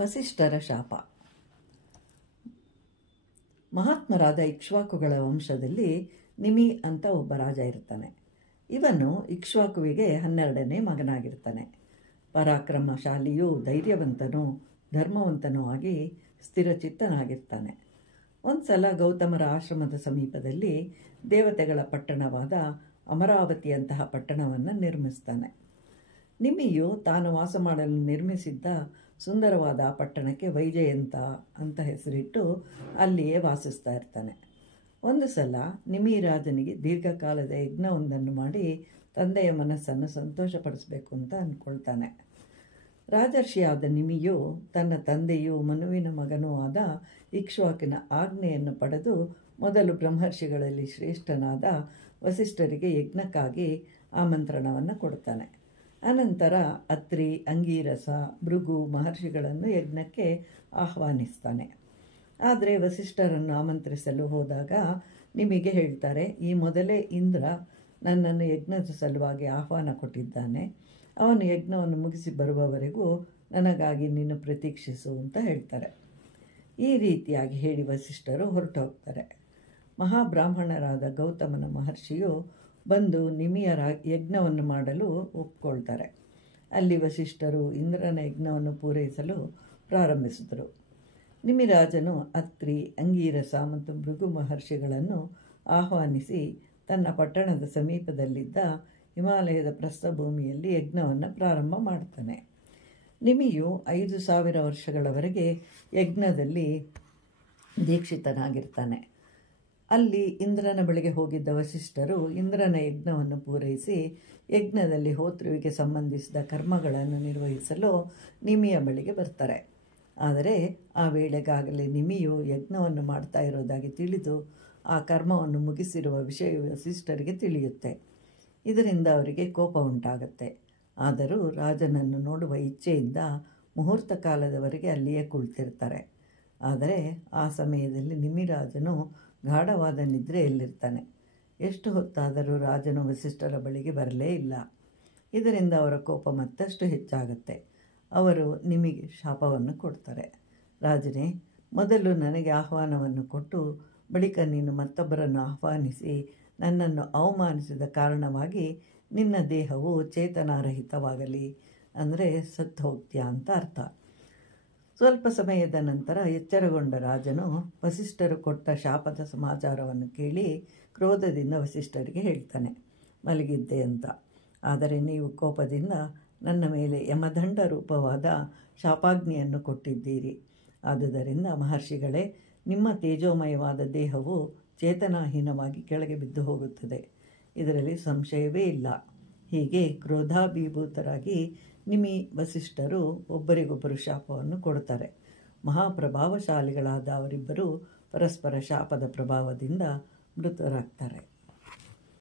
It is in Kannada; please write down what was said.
ವಸಿಷ್ಠರ ಶಾಪ. ಮಹಾತ್ಮರಾದ ಇಕ್ಷ್ವಾಕುಗಳ ವಂಶದಲ್ಲಿ ನಿಮಿ ಅಂತ ಒಬ್ಬ ರಾಜ ಇರ್ತಾನೆ. ಇವನು ಇಕ್ಷ್ವಾಕುವಿಗೆ 12ನೇ ಮಗನಾಗಿರ್ತಾನೆ. ಪರಾಕ್ರಮಶಾಲಿಯೂ ಧೈರ್ಯವಂತನೂ ಧರ್ಮವಂತನೂ ಆಗಿ ಸ್ಥಿರಚಿತ್ತನಾಗಿರ್ತಾನೆ. ಒಂದು ಸಲ ಗೌತಮರ ಆಶ್ರಮದ ಸಮೀಪದಲ್ಲಿ ದೇವತೆಗಳ ಪಟ್ಟಣವಾದ ಅಮರಾವತಿಯಂತಹ ಪಟ್ಟಣವನ್ನು ನಿರ್ಮಿಸ್ತಾನೆ. ನಿಮಿಯು ತಾನು ವಾಸ ಮಾಡಲು ನಿರ್ಮಿಸಿದ್ದ ಸುಂದರವಾದ ಆ ಪಟ್ಟಣಕ್ಕೆ ವೈಜಯಂತ ಅಂತ ಹೆಸರಿಟ್ಟು ಅಲ್ಲಿಯೇ ವಾಸಿಸ್ತಾ ಇರ್ತಾನೆ. ಒಂದು ಸಲ ನಿಮಿ ರಾಜನಿಗೆ ದೀರ್ಘಕಾಲದ ಯಜ್ಞವೊಂದನ್ನು ಮಾಡಿ ತಂದೆಯ ಮನಸ್ಸನ್ನು ಸಂತೋಷಪಡಿಸಬೇಕು ಅಂತ ಅಂದ್ಕೊಳ್ತಾನೆ. ರಾಜರ್ಷಿಯಾದ ನಿಮಿಯು ತನ್ನ ತಂದೆಯೂ ಮನುವಿನ ಮಗನೂ ಆದ ಇಕ್ಷ್ವಾಕಿನ ಆಜ್ಞೆಯನ್ನು ಪಡೆದು ಮೊದಲು ಬ್ರಹ್ಮರ್ಷಿಗಳಲ್ಲಿ ಶ್ರೇಷ್ಠನಾದ ವಸಿಷ್ಠರಿಗೆ ಯಜ್ಞಕ್ಕಾಗಿ ಆಮಂತ್ರಣವನ್ನು ಕೊಡ್ತಾನೆ. ಅನಂತರ ಅತ್ರಿ, ಅಂಗೀರಸ, ಭೃಗು ಮಹರ್ಷಿಗಳನ್ನು ಯಜ್ಞಕ್ಕೆ ಆಹ್ವಾನಿಸ್ತಾನೆ. ಆದರೆ ವಸಿಷ್ಠರನ್ನು ಆಮಂತ್ರಿಸಲು ಹೋದಾಗ ನಿಮಗೆ ಹೇಳ್ತಾರೆ, ಈ ಮೊದಲೇ ಇಂದ್ರ ನನ್ನನ್ನು ಯಜ್ಞದ ಸಲುವಾಗಿ ಆಹ್ವಾನ ಕೊಟ್ಟಿದ್ದಾನೆ. ಅವನು ಯಜ್ಞವನ್ನು ಮುಗಿಸಿ ಬರುವವರೆಗೂ ನನಗಾಗಿ ನೀನು ಪ್ರತೀಕ್ಷಿಸು ಅಂತ ಹೇಳ್ತಾರೆ. ಈ ರೀತಿಯಾಗಿ ಹೇಳಿ ವಸಿಷ್ಠರು ಹೊರಟು ಹೋಗ್ತಾರೆ. ಮಹಾಬ್ರಾಹ್ಮಣರಾದ ಗೌತಮನ ಮಹರ್ಷಿಯು ಬಂದು ನಿಮಿಯ ಯಜ್ಞವನ್ನು ಮಾಡಲು ಒಪ್ಕೊಳ್ತಾರೆ. ಅಲ್ಲಿ ವಸಿಷ್ಠರು ಇಂದ್ರನ ಯಜ್ಞವನ್ನು ಪೂರೈಸಲು ಪ್ರಾರಂಭಿಸಿದರು. ನಿಮಿರಾಜನು ಅತ್ರಿ, ಅಂಗೀರಸ ಮತ್ತು ಭೃಗು ಮಹರ್ಷಿಗಳನ್ನು ಆಹ್ವಾನಿಸಿ ತನ್ನ ಪಟ್ಟಣದ ಸಮೀಪದಲ್ಲಿದ್ದ ಹಿಮಾಲಯದ ಪ್ರಸ್ಥಭೂಮಿಯಲ್ಲಿ ಯಜ್ಞವನ್ನು ಪ್ರಾರಂಭ ಮಾಡ್ತಾನೆ. ನಿಮಿಯು 5000 ವರ್ಷಗಳವರೆಗೆ ಯಜ್ಞದಲ್ಲಿ ದೀಕ್ಷಿತನಾಗಿರ್ತಾನೆ. ಅಲ್ಲಿ ಇಂದ್ರನ ಬಳಿಗೆ ಹೋಗಿದ್ದ ವಸಿಷ್ಠರು ಇಂದ್ರನ ಯಜ್ಞವನ್ನು ಪೂರೈಸಿ ಯಜ್ಞದಲ್ಲಿ ಹೋತೃವಿಗೆ ಸಂಬಂಧಿಸಿದ ಕರ್ಮಗಳನ್ನು ನಿರ್ವಹಿಸಲು ನಿಮಿಯ ಬಳಿಗೆ ಬರ್ತಾರೆ. ಆದರೆ ಆ ವೇಳೆಗಾಗಲೇ ನಿಮಿಯು ಯಜ್ಞವನ್ನು ಮಾಡ್ತಾ ಇರೋದಾಗಿ ತಿಳಿದು ಆ ಕರ್ಮವನ್ನು ಮುಗಿಸಿರುವ ವಿಷಯ ವಸಿಷ್ಠರಿಗೆ ತಿಳಿಯುತ್ತೆ. ಇದರಿಂದ ಅವರಿಗೆ ಕೋಪ ಉಂಟಾಗುತ್ತೆ. ಆದರೂ ರಾಜನನ್ನು ನೋಡುವ ಇಚ್ಛೆಯಿಂದ ಮುಹೂರ್ತ ಕಾಲದವರೆಗೆ ಅಲ್ಲಿಯೇ ಕುಳಿತಿರ್ತಾರೆ. ಆದರೆ ಆ ಸಮಯದಲ್ಲಿ ನಿಮಿರಾಜನು ಗಾಢವಾದ ನಿದ್ರೆಯಲ್ಲಿರ್ತಾನೆ. ಎಷ್ಟು ಹೊತ್ತಾದರೂ ರಾಜನು ವಸಿಷ್ಠರ ಬಳಿಗೆ ಬರಲೇ ಇಲ್ಲ. ಇದರಿಂದ ಅವರ ಕೋಪ ಮತ್ತಷ್ಟು ಹೆಚ್ಚಾಗುತ್ತೆ. ಅವರು ನಿಮಗೆ ಶಾಪವನ್ನು ಕೊಡ್ತಾರೆ. ರಾಜನೇ, ಮೊದಲು ನನಗೆ ಆಹ್ವಾನವನ್ನು ಕೊಟ್ಟು ಬಳಿಕ ನೀನು ಮತ್ತೊಬ್ಬರನ್ನು ಆಹ್ವಾನಿಸಿ ನನ್ನನ್ನು ಅವಮಾನಿಸಿದ ಕಾರಣವಾಗಿ ನಿನ್ನ ದೇಹವು ಚೇತನಾರಹಿತವಾಗಲಿ, ಅಂದರೆ ಸತ್ತು ಹೋಗ್ತೀಯಾ ಅಂತ ಅರ್ಥ. ಸ್ವಲ್ಪ ಸಮಯದ ನಂತರ ಎಚ್ಚರಗೊಂಡ ರಾಜನು ವಸಿಷ್ಠರು ಕೊಟ್ಟ ಶಾಪದ ಸಮಾಚಾರವನ್ನು ಕೇಳಿ ಕ್ರೋಧದಿಂದ ವಸಿಷ್ಠರಿಗೆ ಹೇಳ್ತಾನೆ, ಮಲಗಿದ್ದೆ ಅಂತ. ಆದರೆ ನೀವು ಕೋಪದಿಂದ ನನ್ನ ಮೇಲೆ ಯಮದಂಡ ರೂಪವಾದ ಶಾಪಾಗ್ನಿಯನ್ನು ಕೊಟ್ಟಿದ್ದೀರಿ. ಆದುದರಿಂದ ಮಹರ್ಷಿಗಳೇ, ನಿಮ್ಮ ತೇಜೋಮಯವಾದ ದೇಹವು ಚೇತನಾಹೀನವಾಗಿ ಕೆಳಗೆ ಬಿದ್ದು ಹೋಗುತ್ತದೆ. ಇದರಲ್ಲಿ ಸಂಶಯವೇ ಇಲ್ಲ. ಹೀಗೆ ಕ್ರೋಧಾಭಿಭೂತರಾಗಿ ನಿಮಿ ವಸಿಷ್ಠರು ಒಬ್ಬರಿಗೊಬ್ಬರು ಶಾಪವನ್ನು ಕೊಡ್ತಾರೆ. ಮಹಾಪ್ರಭಾವಶಾಲಿಗಳಾದ ಅವರಿಬ್ಬರು ಪರಸ್ಪರ ಶಾಪದ ಪ್ರಭಾವದಿಂದ ಮೃತರಾಗ್ತಾರೆ.